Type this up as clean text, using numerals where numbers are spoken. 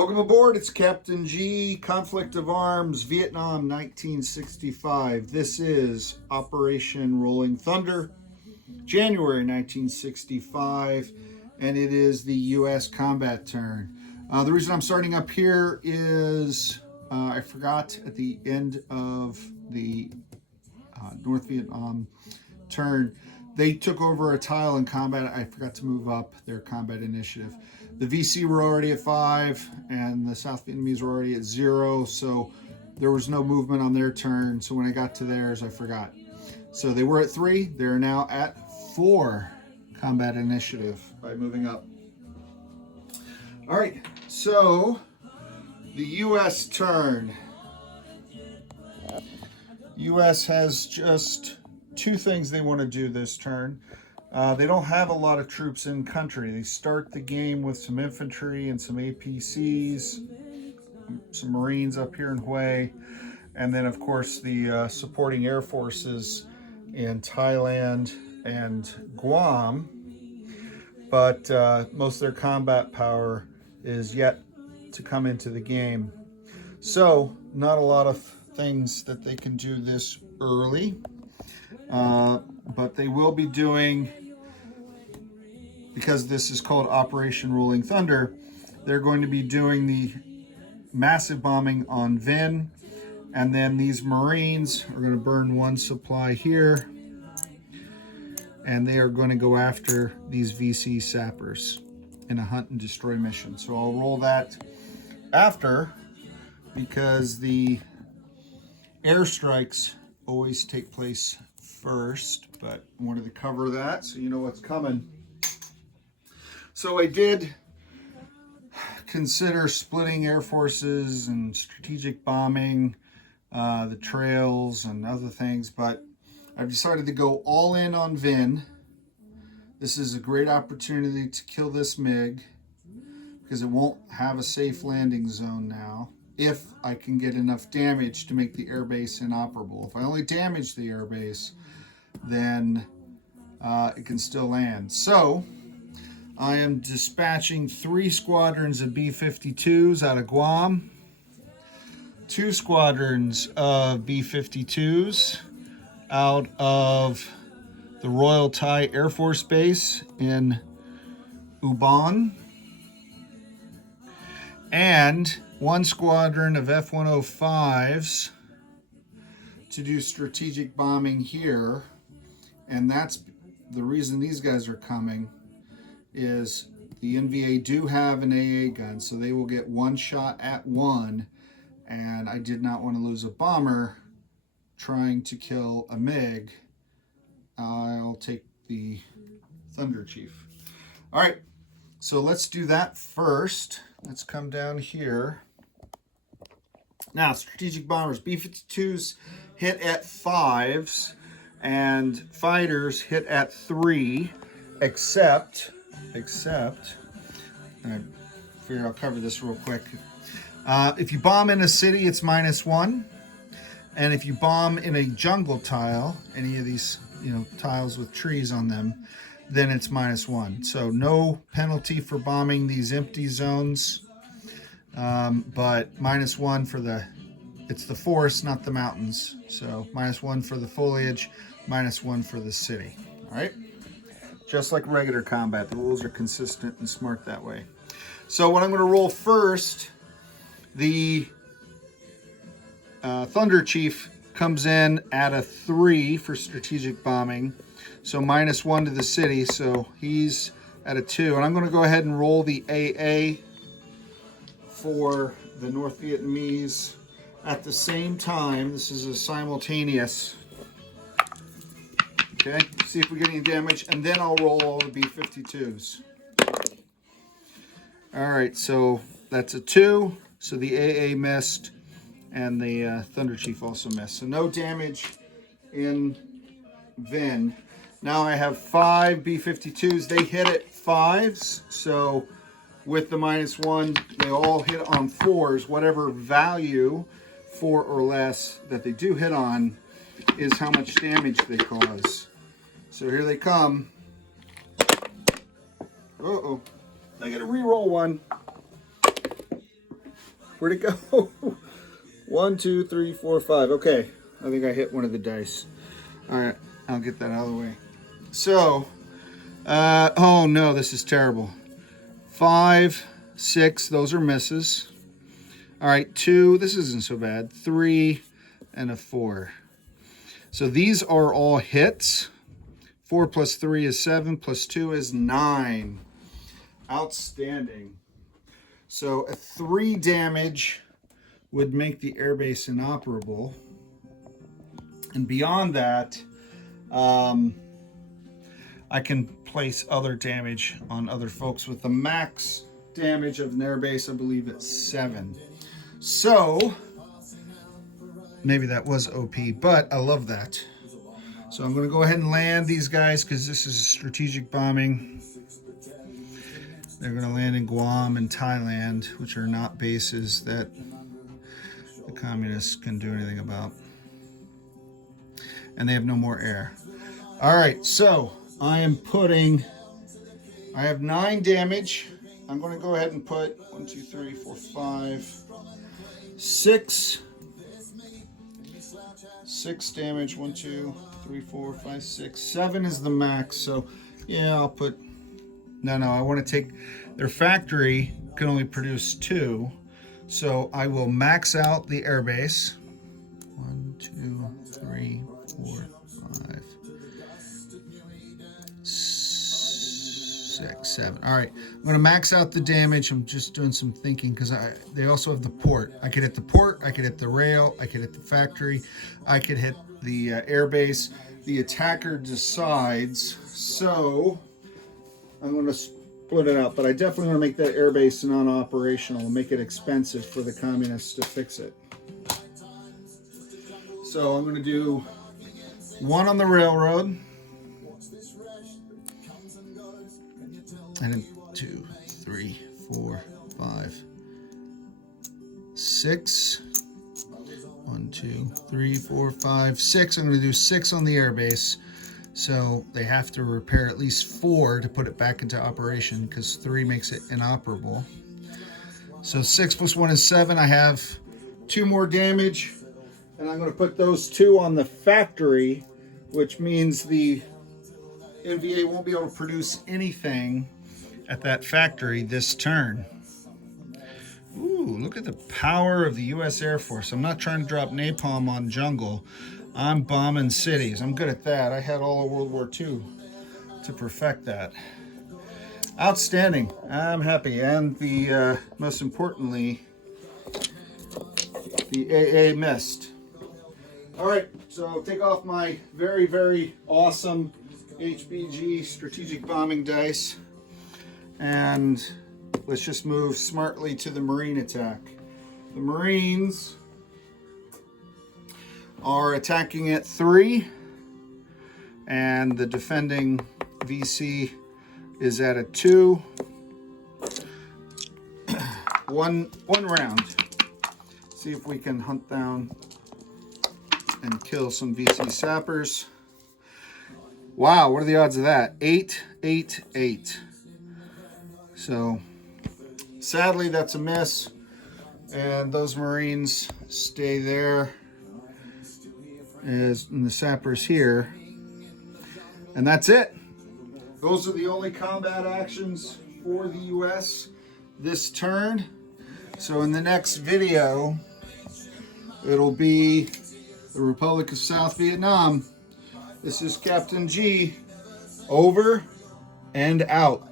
Welcome aboard, it's Captain G, Conflict of Arms, Vietnam 1965. This is Operation Rolling Thunder, January 1965, and it is the U.S. combat turn. The reason I'm starting up here is I forgot at the end of the North Vietnam turn, they took over a tile in combat. I forgot to move up their combat initiative. The VC were already at 5 and the South Vietnamese were already at 0, so there was no movement on their turn. So when I got to theirs, I forgot. So they were at 3, they're now at 4 combat initiative by moving up. All right, so the US turn. US has just 2 things they want to do this turn. They don't have a lot of troops in country. They start the game with some infantry and some APCs, some Marines up here in Hue, and then of course the supporting air forces in Thailand and Guam. But most of their combat power is yet to come into the game. So not a lot of things that they can do this early. But they will be doing, because this is called Operation Rolling Thunder, they're going to be doing the massive bombing on Vinh, and then these Marines are going to burn 1 supply here, and they are going to go after these VC sappers in a hunt and destroy mission. So I'll roll that after, because the airstrikes always take place first, but I wanted to cover that so you know what's coming. So I did consider splitting air forces and strategic bombing, the trails and other things, but I've decided to go all in on Vinh. This is a great opportunity to kill this MiG because it won't have a safe landing zone now, if I can get enough damage to make the airbase inoperable. If I only damage the airbase, then it can still land. So I am dispatching 3 squadrons of B-52s out of Guam, 2 squadrons of B-52s out of the Royal Thai Air Force Base in Ubon, and 1 squadron of F-105s to do strategic bombing here. And that's the reason these guys are coming, is the NVA do have an AA gun, so they will get 1 shot at 1, and I did not want to lose a bomber trying to kill a MiG. I'll take the Thunder Chief. All right, so let's do that first. Let's come down here. Now, strategic bombers, B-52s hit at 5s, and fighters hit at 3, except, I figure I'll cover this real quick. If you bomb in a city, it's -1. And if you bomb in a jungle tile, any of these, tiles with trees on them, then it's -1. So no penalty for bombing these empty zones, but -1 for it's the forest, not the mountains. So -1 for the foliage, -1 for the city. All right? Just like regular combat, the rules are consistent and smart that way. So what I'm going to roll first, the Thunder Chief comes in at a 3 for strategic bombing. So -1 to the city, so he's at a 2. And I'm going to go ahead and roll the AA for the North Vietnamese at the same time. This is a simultaneous. Okay, see if we get any damage, and then I'll roll all the B-52s. All right, so that's a 2. So the AA missed, and the Thunder Chief also missed. So no damage in Vinh. Now I have 5 B-52s. They hit at 5s, so with the -1, they all hit on 4s. Whatever value, 4 or less, that they do hit on is how much damage they cause. So here they come. Uh-oh. I gotta re-roll one. Where'd it go? 1, 2, 3, 4, 5. Okay, I think I hit one of the dice. All right, I'll get that out of the way. So, oh no, this is terrible. 5, 6, those are misses. All right, 2, this isn't so bad. 3, and a 4. So these are all hits. 4 plus 3 is 7, plus 2 is 9. Outstanding. So a 3 damage would make the airbase inoperable. And beyond that, I can place other damage on other folks with the max damage of an airbase, I believe it's 7. So maybe that was OP, but I love that. So I'm going to go ahead and land these guys because this is strategic bombing. They're going to land in Guam and Thailand, which are not bases that the communists can do anything about. And they have no more air. All right, so I have 9 damage. I'm going to go ahead and put 1, 2, 3, 4, 5, 6 damage. 1, 2, 3, 4, 5, 6, 7 is the max. So yeah, I'll put, no, I want to take, their factory can only produce 2. So I will max out the airbase. 1, 2, 3, 4, 5, 6, 7. All right, I'm going to max out the damage. I'm just doing some thinking because they also have the port. I could hit the port, I could hit the rail, I could hit the factory, I could hit the airbase. The attacker decides. So I'm going to split it out, but I definitely want to make that airbase non-operational and make it expensive for the communists to fix it. So I'm going to do 1 on the railroad. And then 2, 3, 4, 5, 6. 1, 2, 3, 4, 5, 6. I'm going to do 6 on the airbase. So they have to repair at least 4 to put it back into operation because 3 makes it inoperable. So 6 plus 1 is 7. I have 2 more damage. And I'm going to put those 2 on the factory, which means the NVA won't be able to produce anything at that factory this turn. Ooh, look at the power of the U.S. Air Force. I'm not trying to drop napalm on jungle. I'm bombing cities. I'm good at that. I had all of World War II to perfect that. Outstanding. I'm happy. And the most importantly, the AA missed. All right, so take off my very, very awesome HBG strategic bombing dice. And let's just move smartly to the Marine attack. The Marines are attacking at 3, and the defending VC is at a 2. One round. See if we can hunt down and kill some VC sappers. Wow, what are the odds of that? 8, 8, 8. So sadly, that's a miss, and those Marines stay there as in the sappers here, and that's it. Those are the only combat actions for the U.S. this turn. So in the next video, it'll be the Republic of South Vietnam. This is Captain G, over and out.